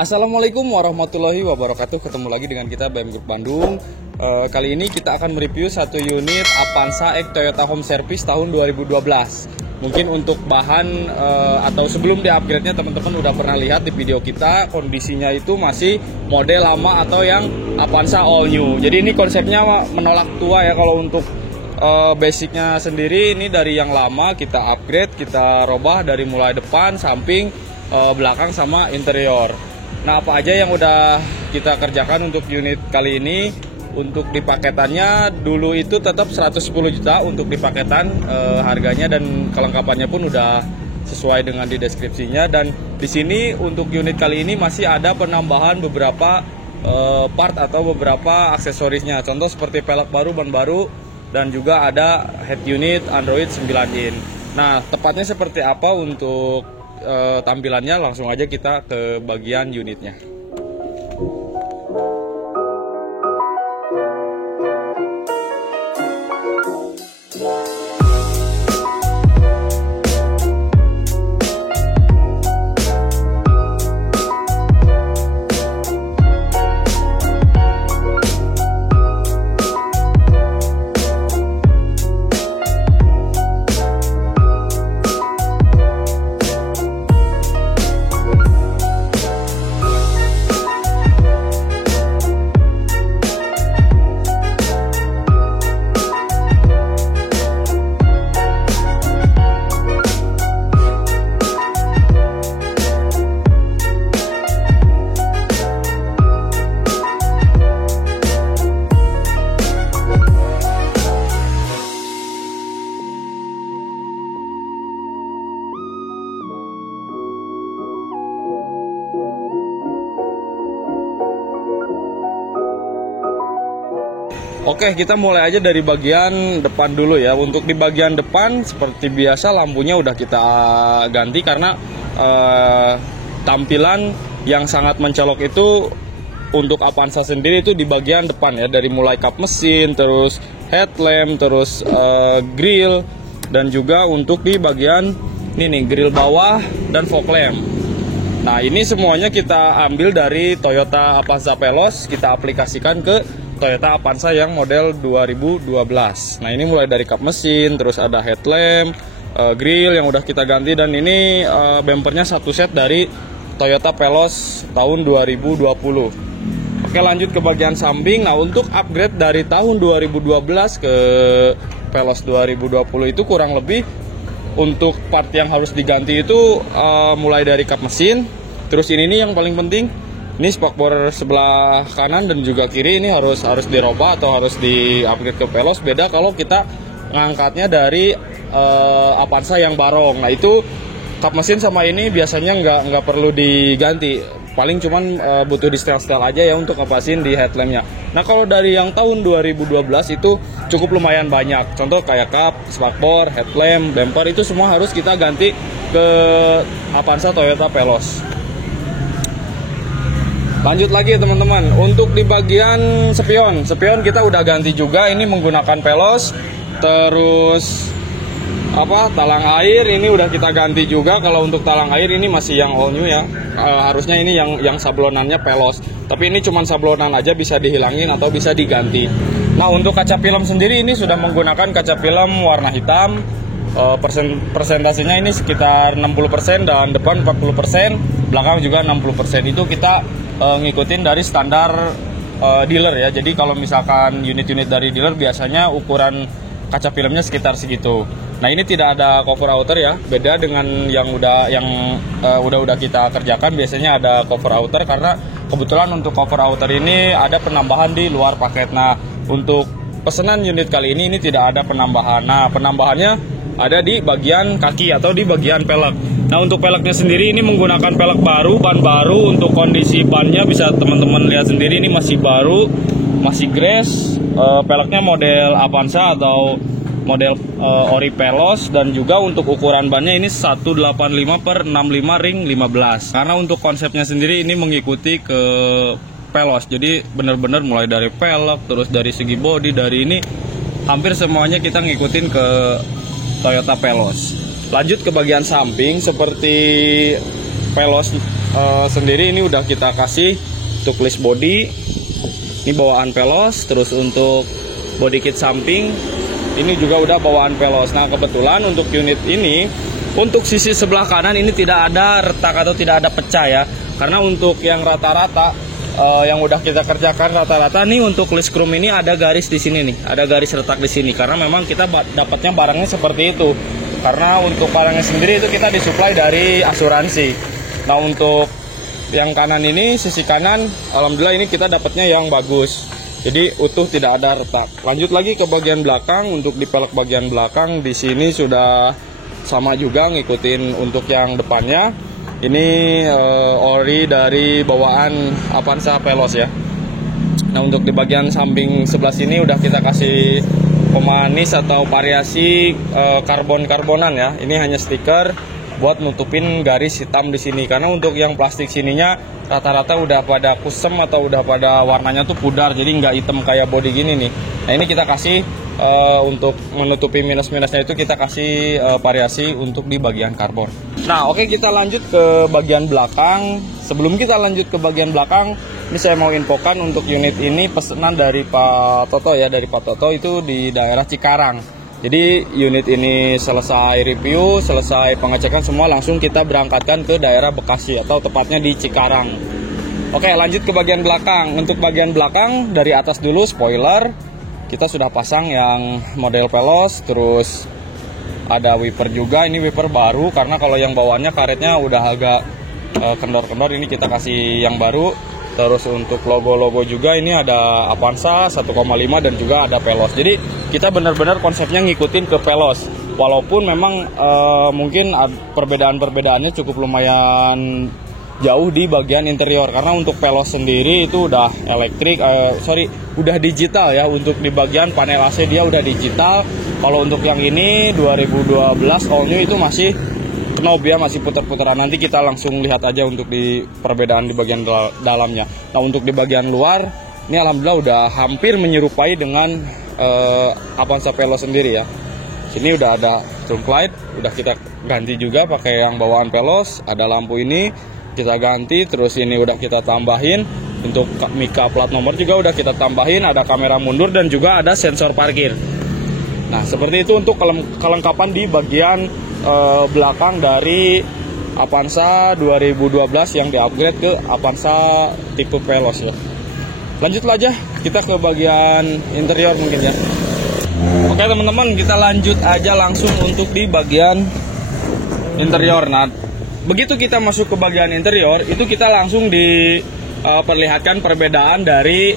Assalamualaikum warahmatullahi wabarakatuh. Ketemu lagi dengan kita BM Group Bandung. Kali ini kita akan mereview satu unit Avanza X Toyota Home Service tahun 2012. Mungkin untuk bahan atau sebelum di-upgrade-nya teman-teman udah pernah lihat di video kita, kondisinya itu masih model lama atau yang Avanza all new. Jadi ini konsepnya menolak tua ya. Kalau untuk basicnya sendiri ini dari yang lama kita upgrade, kita robah dari mulai depan, samping, belakang sama interior. Nah, apa aja yang udah kita kerjakan untuk unit kali ini? Untuk di paketannya dulu itu tetap 110 juta untuk di paketan harganya, dan kelengkapannya pun udah sesuai dengan di deskripsinya. Dan di sini untuk unit kali ini masih ada penambahan beberapa part atau beberapa aksesorisnya. Contoh seperti pelek baru, ban baru, dan juga ada head unit Android 9 in. Nah, tepatnya seperti apa untuk tampilannya, langsung aja kita ke bagian unitnya. Oke, kita mulai aja dari bagian depan dulu ya. Untuk di bagian depan seperti biasa lampunya udah kita ganti karena tampilan yang sangat mencolok itu untuk Avanza sendiri itu di bagian depan ya, dari mulai kap mesin, terus headlamp, terus grill, dan juga untuk di bagian ini nih grill bawah dan fog lamp. Nah, ini semuanya kita ambil dari Toyota Avanza Veloz, kita aplikasikan ke Toyota Avanza yang model 2012. Nah, ini mulai dari kap mesin, terus ada headlamp, grill yang udah kita ganti, dan ini bumpernya satu set dari Toyota Veloz tahun 2020. Oke, lanjut ke bagian samping. Nah, untuk upgrade dari tahun 2012 ke Veloz 2020 itu kurang lebih untuk part yang harus diganti itu mulai dari kap mesin. Terus ini nih yang paling penting. Ini spakbor sebelah kanan dan juga kiri ini harus dirubah atau harus di-upgrade ke Veloz. Beda kalau kita ngangkatnya dari Avanza yang barong. Nah, itu kap mesin sama ini biasanya nggak perlu diganti. Paling cuman butuh di setel-setel aja ya untuk ngepasin di headlampnya. Nah, kalau dari yang tahun 2012 itu cukup lumayan banyak. Contoh kayak kap, spakbor, headlamp, bumper itu semua harus kita ganti ke Avanza Toyota Veloz. Lanjut lagi teman-teman, untuk di bagian spion kita udah ganti juga, ini menggunakan Veloz. Terus talang air ini udah kita ganti juga. Kalau untuk talang air ini masih yang all new ya, harusnya ini yang sablonannya Veloz, tapi ini cuman sablonan aja, bisa dihilangin atau bisa diganti. Nah, untuk kaca film sendiri ini sudah menggunakan kaca film warna hitam. Persentasenya ini sekitar 60% dan depan 40%, belakang juga 60%. Itu kita ngikutin dari standar dealer ya. Jadi kalau misalkan unit-unit dari dealer biasanya ukuran kaca filmnya sekitar segitu. Nah, ini tidak ada cover outer ya, beda dengan yang udah kita kerjakan. Biasanya ada cover outer karena kebetulan untuk cover outer ini ada penambahan di luar paket. Nah, untuk pesanan unit kali ini tidak ada penambahan. Nah, penambahannya ada di bagian kaki atau di bagian pelek. Nah, untuk peleknya sendiri ini menggunakan pelek baru, ban baru. Untuk kondisi bannya bisa teman-teman lihat sendiri, ini masih baru, masih grass. Peleknya model Avanza atau model ori Veloz, dan juga untuk ukuran bannya ini 185/65 ring 15. Karena untuk konsepnya sendiri ini mengikuti ke Veloz. Jadi benar-benar mulai dari pelek, terus dari segi bodi, dari ini hampir semuanya kita ngikutin ke Toyota Veloz. Lanjut ke bagian samping, seperti Veloz sendiri ini udah kita kasih untuk list body, ini bawaan pelos. Terus untuk body kit samping ini juga udah bawaan pelos. Nah kebetulan untuk unit ini, untuk sisi sebelah kanan ini tidak ada retak atau tidak ada pecah ya, karena untuk yang rata-rata yang udah kita kerjakan rata-rata nih untuk list chrome ini ada garis di sini nih, ada garis retak di sini, karena memang kita dapatnya barangnya seperti itu. Karena untuk barangnya sendiri itu kita disuplai dari asuransi. Nah untuk yang kanan ini, sisi kanan, alhamdulillah ini kita dapatnya yang bagus. Jadi utuh, tidak ada retak. Lanjut lagi ke bagian belakang. Untuk di pelek bagian belakang di sini sudah sama juga ngikutin untuk yang depannya. Ini ori dari bawaan Avanza Veloz ya. Nah untuk di bagian samping sebelah sini udah kita kasih pemanis atau variasi karbon-karbonan ya. Ini hanya stiker buat nutupin garis hitam di sini, karena untuk yang plastik sininya rata-rata udah pada kusem atau udah pada warnanya tuh pudar, jadi nggak hitam kayak body gini nih. Nah ini kita kasih untuk menutupi minus-minusnya itu kita kasih variasi untuk di bagian karbon. Nah oke, kita lanjut ke bagian belakang. Sebelum kita lanjut ke bagian belakang, ini saya mau infokan untuk unit ini pesanan dari Pak Toto ya, dari Pak Toto itu di daerah Cikarang. Jadi unit ini selesai review, selesai pengecekan semua, langsung kita berangkatkan ke daerah Bekasi atau tepatnya di Cikarang. Oke, lanjut ke bagian belakang. Untuk bagian belakang dari atas dulu spoiler, kita sudah pasang yang model Veloz, terus ada wiper juga. Ini wiper baru karena kalau yang bawaannya karetnya udah agak kendor-kendor, ini kita kasih yang baru. Terus untuk logo-logo juga ini ada Avanza 1,5 dan juga ada Veloz. Jadi kita benar-benar konsepnya ngikutin ke Veloz. Walaupun memang mungkin perbedaan-perbedaannya cukup lumayan jauh di bagian interior, karena untuk Veloz sendiri itu udah udah digital ya. Untuk di bagian panel AC dia udah digital. Kalau untuk yang ini 2012 all new itu masih knob ya, masih putar-putaran. Nanti kita langsung lihat aja untuk di perbedaan di bagian dalamnya. Nah untuk di bagian luar ini alhamdulillah udah hampir menyerupai dengan Avanza Veloz sendiri ya. Sini udah ada trunk light, udah kita ganti juga pakai yang bawaan Veloz. Ada lampu ini kita ganti, terus ini udah kita tambahin untuk mika plat nomor juga udah kita tambahin, ada kamera mundur dan juga ada sensor parkir. Nah seperti itu untuk kelengkapan di bagian belakang dari Avanza 2012 yang di-upgrade ke Avanza tipe Veloz ya. Lanjut aja kita ke bagian interior mungkin ya. Oke teman-teman, kita lanjut aja langsung untuk di bagian interior. Nah begitu kita masuk ke bagian interior, itu kita langsung diperlihatkan perbedaan dari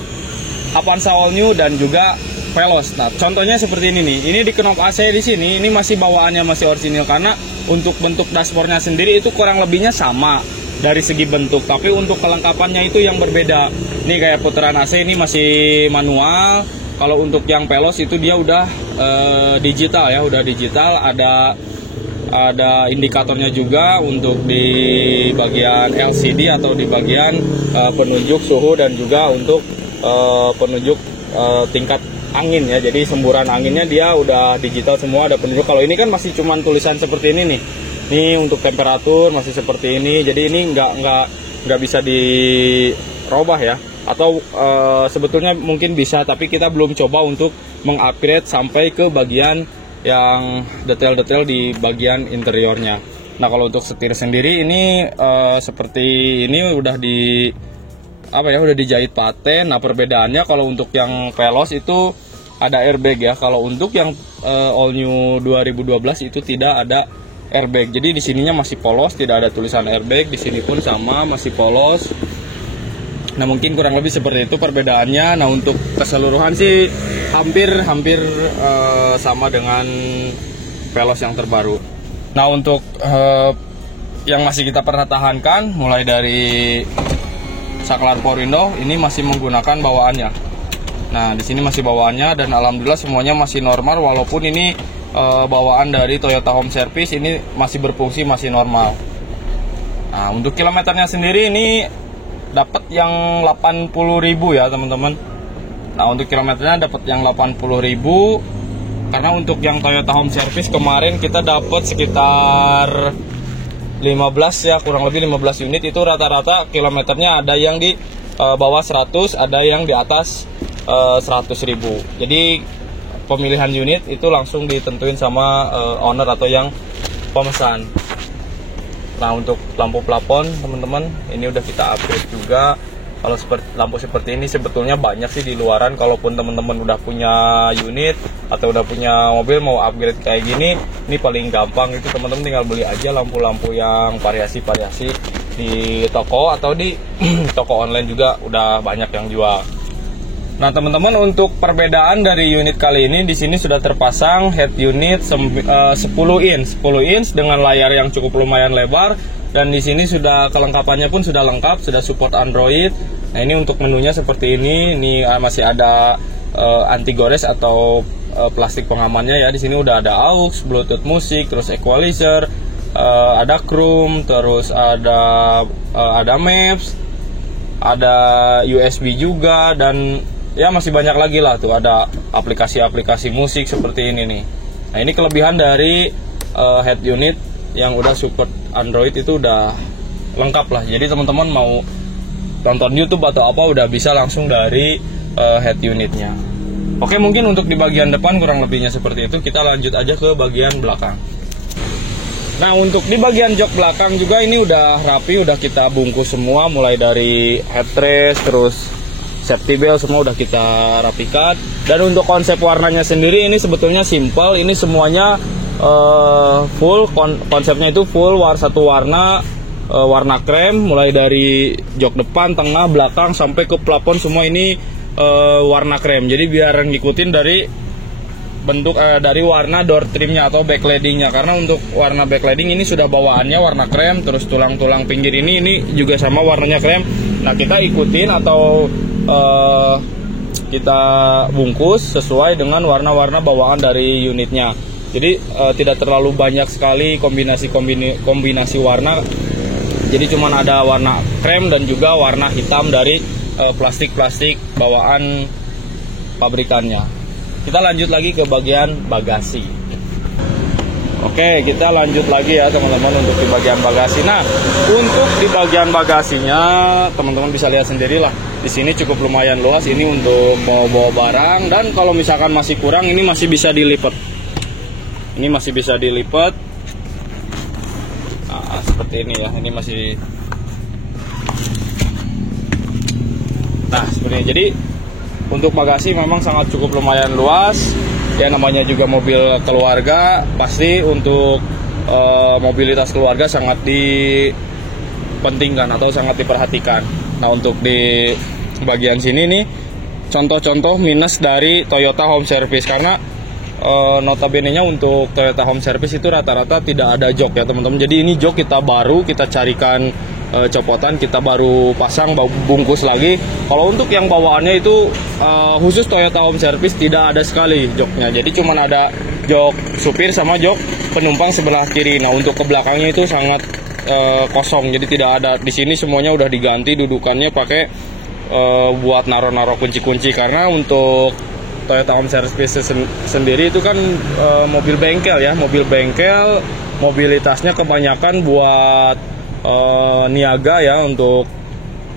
Avanza all new dan juga Veloz. Nah, contohnya seperti ini nih. Ini di knob AC di sini, ini masih bawaannya masih orisinil, karena untuk bentuk dashboardnya sendiri itu kurang lebihnya sama dari segi bentuk, tapi untuk kelengkapannya itu yang berbeda. Ini kayak putaran AC ini masih manual. Kalau untuk yang Veloz itu dia udah digital ya, udah digital. Ada indikatornya juga untuk di bagian LCD atau di bagian penunjuk suhu dan juga untuk penunjuk tingkat angin ya. Jadi semburan anginnya dia udah digital semua, ada penunjuk. Kalau ini kan masih cuman tulisan seperti ini nih. Ini untuk temperatur masih seperti ini. Jadi ini nggak bisa dirubah ya. Atau sebetulnya mungkin bisa, tapi kita belum coba untuk mengupgrade sampai ke bagian yang detail-detail di bagian interiornya. Nah kalau untuk setir sendiri ini seperti ini udah udah dijahit paten. Nah perbedaannya kalau untuk yang Veloz itu ada airbag ya. Kalau untuk yang all new 2012 itu tidak ada airbag. Jadi di sininya masih polos, tidak ada tulisan airbag. Di sini pun sama, masih polos. Nah mungkin kurang lebih seperti itu perbedaannya. Nah untuk keseluruhan sih hampir sama dengan Veloz yang terbaru. Nah untuk yang masih kita pertahankan mulai dari saklar power window ini masih menggunakan bawaannya. Nah di sini masih bawaannya dan alhamdulillah semuanya masih normal, walaupun ini bawaan dari Toyota Home Service, ini masih berfungsi, masih normal. Nah untuk kilometernya sendiri ini dapat yang 80.000 ya teman-teman. Nah untuk kilometernya dapat yang 80.000, karena untuk yang Toyota Home Service kemarin kita dapat sekitar 15 ya, kurang lebih 15 unit. Itu rata-rata kilometernya ada yang di bawah 100, ada yang di atas 100.000. Jadi pemilihan unit itu langsung ditentuin sama owner atau yang pemesan. Nah, untuk lampu plafon teman-teman, ini udah kita upgrade juga. Kalau lampu seperti ini sebetulnya banyak sih di luaran. Kalaupun teman-teman udah punya unit atau udah punya mobil mau upgrade kayak gini, ini paling gampang itu teman-teman tinggal beli aja lampu-lampu yang variasi-variasi di toko atau di toko online juga udah banyak yang jual. Nah teman-teman, untuk perbedaan dari unit kali ini, di sini sudah terpasang head unit 10 inch dengan layar yang cukup lumayan lebar, dan di sini sudah kelengkapannya pun sudah lengkap, sudah support Android. Nah ini untuk menunya seperti ini masih ada anti gores atau plastik pengamannya ya. Di sini udah ada aux, Bluetooth musik, terus equalizer, ada chrome, terus ada maps, ada USB juga, dan ya masih banyak lagi lah tuh, ada aplikasi-aplikasi musik seperti ini nih. Nah ini kelebihan dari head unit yang udah support Android, itu udah lengkap lah. Jadi teman-teman mau tonton YouTube atau apa udah bisa langsung dari head unitnya. Oke, mungkin untuk di bagian depan kurang lebihnya seperti itu. Kita lanjut aja ke bagian belakang. Nah untuk di bagian jok belakang juga ini udah rapi, udah kita bungkus semua, mulai dari headrest, terus safety belt semua udah kita rapikan. Dan untuk konsep warnanya sendiri ini sebetulnya simple. Ini semuanya full, konsepnya itu full satu warna, warna krem, mulai dari jok depan, tengah, belakang sampai ke plafon semua ini warna krem. Jadi biar ngikutin dari bentuk dari warna door trimnya atau backlightingnya. Karena untuk warna backlighting ini sudah bawaannya warna krem, terus tulang-tulang pinggir ini juga sama warnanya krem. Nah kita ikutin atau kita bungkus sesuai dengan warna-warna bawaan dari unitnya. Jadi tidak terlalu banyak sekali kombinasi warna. Jadi cuma ada warna krem dan juga warna hitam dari plastik-plastik bawaan pabrikannya. Kita lanjut lagi ke bagian bagasi. Oke, kita lanjut lagi ya teman-teman untuk di bagian bagasi. Nah, untuk di bagian bagasinya teman-teman bisa lihat sendirilah. Di sini cukup lumayan luas ini untuk bawa barang, dan kalau misalkan masih kurang ini masih bisa dilipat. Ini masih bisa dilipat. Nah, seperti ini ya. Ini masih. Nah, seperti ini. Jadi untuk bagasi memang sangat cukup lumayan luas. Ya namanya juga mobil keluarga, pasti untuk mobilitas keluarga sangat dipentingkan atau sangat diperhatikan. Nah untuk di bagian sini nih contoh-contoh minus dari Toyota Home Service, karena notabene-nya untuk Toyota Home Service itu rata-rata tidak ada jok ya teman-teman. Jadi ini jok kita carikan copotan, kita baru pasang, bungkus lagi. Kalau untuk yang bawaannya itu khusus Toyota Home Service tidak ada sekali joknya. Jadi cuma ada jok supir sama jok penumpang sebelah kiri. Nah untuk ke belakangnya itu sangat kosong. Jadi tidak ada. Di sini semuanya udah diganti dudukannya pakai buat naro-naro kunci-kunci. Karena untuk Toyota Home Service sendiri itu kan mobil bengkel ya, mobil bengkel, mobilitasnya kebanyakan buat niaga ya, untuk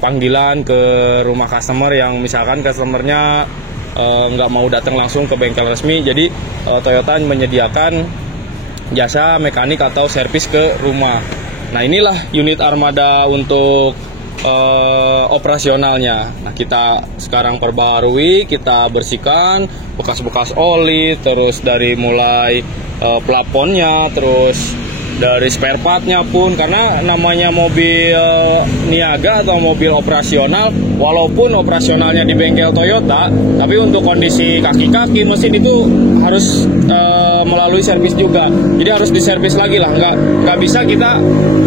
panggilan ke rumah customer yang misalkan customernya nggak mau datang langsung ke bengkel resmi. Jadi Toyota menyediakan jasa mekanik atau servis ke rumah. Nah inilah unit armada untuk operasionalnya. Nah kita sekarang perbarui, kita bersihkan bekas-bekas oli, terus dari mulai plafonnya, terus dari spare partnya pun, karena namanya mobil niaga atau mobil operasional, walaupun operasionalnya di bengkel Toyota, tapi untuk kondisi kaki-kaki mesin itu harus melalui servis juga. Jadi harus diservis lagi lah, nggak bisa kita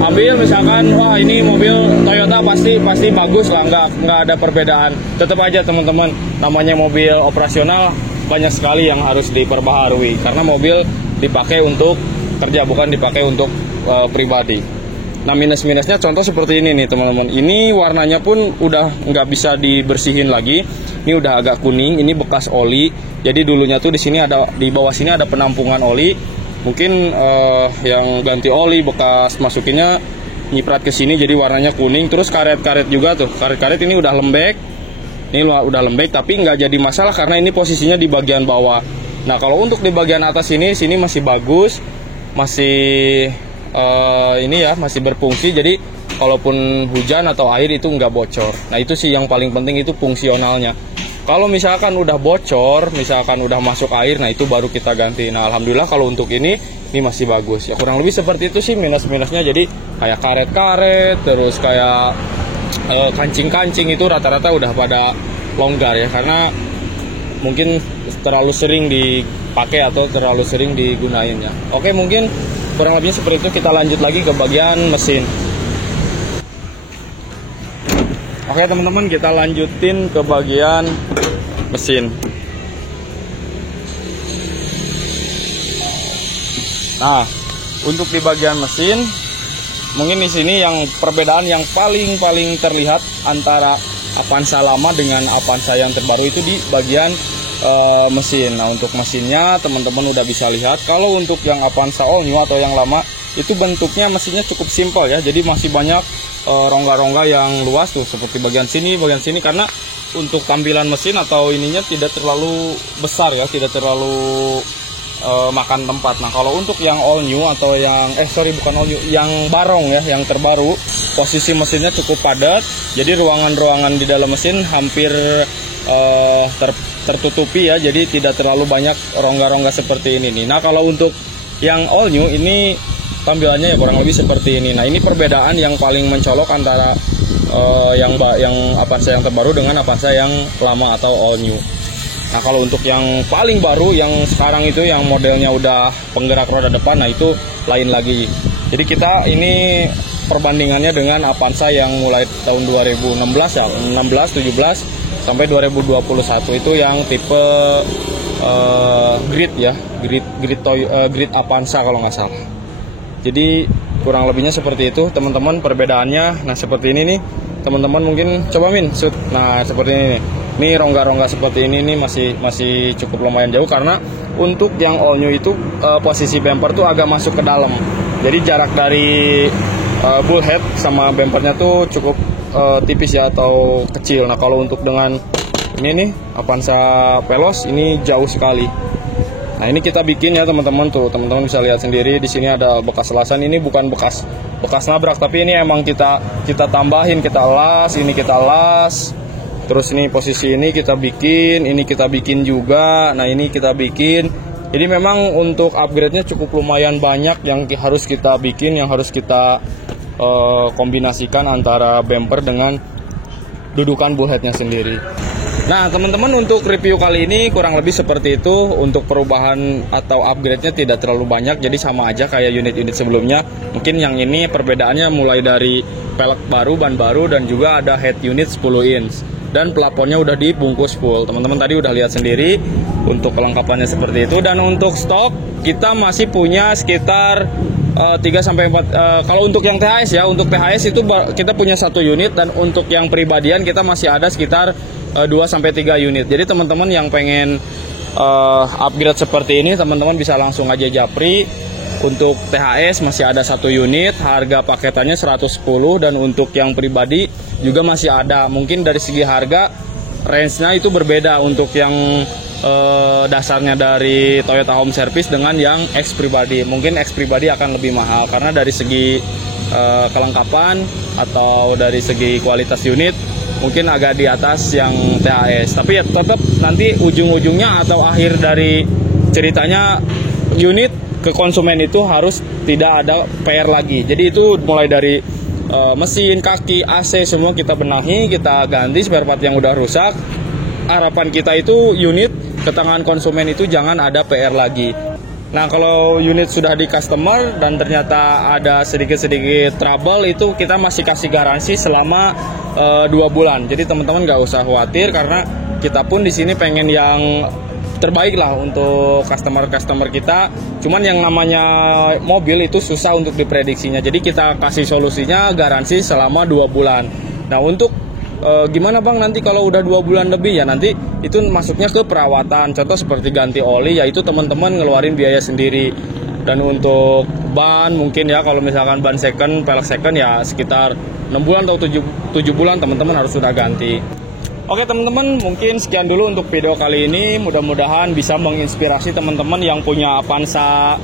ambil misalkan wah ini mobil Toyota pasti bagus lah, nggak ada perbedaan. Tetap aja teman-teman, namanya mobil operasional banyak sekali yang harus diperbaharui, karena mobil dipakai untuk kerja, bukan dipakai untuk pribadi. Nah minus-minusnya contoh seperti ini nih teman-teman. Ini warnanya pun udah nggak bisa dibersihin lagi. Ini udah agak kuning. Ini bekas oli. Jadi dulunya tuh di sini ada, di bawah sini ada penampungan oli. Mungkin yang ganti oli bekas masukinnya nyiprat ke sini jadi warnanya kuning. Terus karet-karet juga tuh, karet-karet ini udah lembek. Ini udah lembek tapi nggak jadi masalah karena ini posisinya di bagian bawah. Nah kalau untuk di bagian atas sini masih bagus, masih ini ya masih berfungsi. Jadi kalaupun hujan atau air itu nggak bocor. Nah itu sih yang paling penting, itu fungsionalnya. Kalau misalkan udah bocor, misalkan udah masuk air, nah itu baru kita ganti. Nah alhamdulillah kalau untuk ini masih bagus. Ya kurang lebih seperti itu sih minus-minusnya. Jadi kayak karet-karet, terus kayak kancing-kancing itu rata-rata udah pada longgar ya, karena mungkin terlalu sering dipakai atau terlalu sering digunain ya. Oke, mungkin kurang lebihnya seperti itu. Kita lanjut lagi ke bagian mesin. Oke teman-teman, kita lanjutin ke bagian mesin. Nah, untuk di bagian mesin, mungkin di sini yang perbedaan yang paling terlihat antara Avanza lama dengan Avanza yang terbaru itu di bagian mesin. Nah, untuk mesinnya teman-teman udah bisa lihat. Kalau untuk yang Avanza all new atau yang lama itu bentuknya mesinnya cukup simpel ya. Jadi masih banyak rongga-rongga yang luas tuh, seperti bagian sini, karena untuk tampilan mesin atau ininya tidak terlalu besar ya, tidak terlalu makan tempat. Nah kalau untuk yang all new atau yang bukan all new, yang barong ya, yang terbaru, posisi mesinnya cukup padat. Jadi ruangan-ruangan di dalam mesin hampir tertutupi ya, jadi tidak terlalu banyak rongga-rongga seperti ini nih. Nah kalau untuk yang all new ini tampilannya ya kurang lebih seperti ini. Nah ini perbedaan yang paling mencolok antara yang Avanza yang terbaru dengan Avanza yang lama atau all new. Nah kalau untuk yang paling baru yang sekarang itu yang modelnya udah penggerak roda depan, nah itu lain lagi. Jadi kita ini perbandingannya dengan Avanza yang mulai tahun 2016 ya, 16, 17 sampai 2021 itu yang tipe grid ya, grid Avanza kalau nggak salah. Jadi kurang lebihnya seperti itu teman-teman perbedaannya. Nah seperti ini nih teman-teman, mungkin coba shoot. Nah seperti ini nih. Ini rongga-rongga seperti ini nih masih cukup lumayan jauh, karena untuk yang all new itu posisi bumper tuh agak masuk ke dalam. Jadi jarak dari bullhead sama bumpernya tuh cukup tipis ya atau kecil. Nah kalau untuk dengan ini nih Avanza Veloz ini jauh sekali. Nah ini kita bikin ya teman-teman, tuh teman-teman bisa lihat sendiri di sini ada bekas elasan. Ini bukan bekas nabrak, tapi ini emang kita tambahin, kita las, ini kita las. Terus ini posisi ini kita bikin juga. Nah ini kita bikin. Jadi memang untuk upgrade-nya cukup lumayan banyak yang harus kita bikin, yang harus kita kombinasikan antara bumper dengan dudukan bullhead-nya sendiri. Nah teman-teman, untuk review kali ini kurang lebih seperti itu. Untuk perubahan atau upgrade-nya tidak terlalu banyak, jadi sama aja kayak unit-unit sebelumnya. Mungkin yang ini perbedaannya mulai dari pelek baru, ban baru, dan juga ada head unit 10 inch. Dan plafonnya udah dibungkus full. Teman-teman tadi udah lihat sendiri untuk kelengkapannya seperti itu. Dan untuk stok kita masih punya sekitar 3-4 kalau untuk yang THS ya, untuk THS itu kita punya 1 unit, dan untuk yang pribadian kita masih ada sekitar 2-3 unit. Jadi teman-teman yang pengen upgrade seperti ini, teman-teman bisa langsung aja japri. Untuk THS masih ada 1 unit, harga paketannya 110, dan untuk yang pribadi juga masih ada. Mungkin dari segi harga range-nya itu berbeda untuk yang dasarnya dari Toyota Home Service dengan yang X pribadi. Mungkin X pribadi akan lebih mahal karena dari segi kelengkapan atau dari segi kualitas unit mungkin agak di atas yang THS. Tapi ya tetap nanti ujung-ujungnya atau akhir dari ceritanya unit ke konsumen itu harus tidak ada PR lagi. Jadi itu mulai dari mesin, kaki, AC semua kita benahi, kita ganti spare part yang udah rusak. Harapan kita itu unit ke tangan konsumen itu jangan ada PR lagi. Nah kalau unit sudah di customer dan ternyata ada sedikit-sedikit trouble, itu kita masih kasih garansi selama 2 bulan. Jadi teman-teman nggak usah khawatir, karena kita pun di sini pengen yang terbaik lah untuk customer kita. Cuman yang namanya mobil itu susah untuk diprediksinya. Jadi kita kasih solusinya garansi selama 2 bulan. Nah untuk gimana bang nanti kalau udah 2 bulan lebih, ya nanti itu masuknya ke perawatan. Contoh seperti ganti oli, yaitu teman-teman ngeluarin biaya sendiri. Dan untuk ban mungkin ya, kalau misalkan ban second, pelek second ya sekitar 6 bulan atau 7 bulan teman-teman harus sudah ganti. Oke teman-teman, mungkin sekian dulu untuk video kali ini. Mudah-mudahan bisa menginspirasi teman-teman yang punya Avanza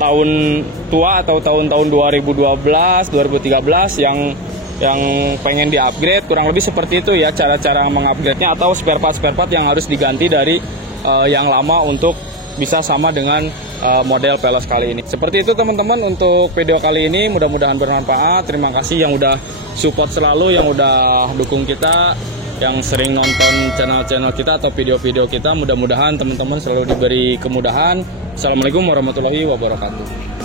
tahun tua atau tahun-tahun 2012, 2013 yang pengen di-upgrade. Kurang lebih seperti itu ya cara-cara mengupgrade-nya, atau spare part yang harus diganti dari yang lama untuk bisa sama dengan model Veloz kali ini. Seperti itu teman-teman untuk video kali ini, mudah-mudahan bermanfaat. Terima kasih yang udah support selalu, yang udah dukung kita, yang sering nonton channel-channel kita atau video-video kita. Mudah-mudahan teman-teman selalu diberi kemudahan. Assalamualaikum warahmatullahi wabarakatuh.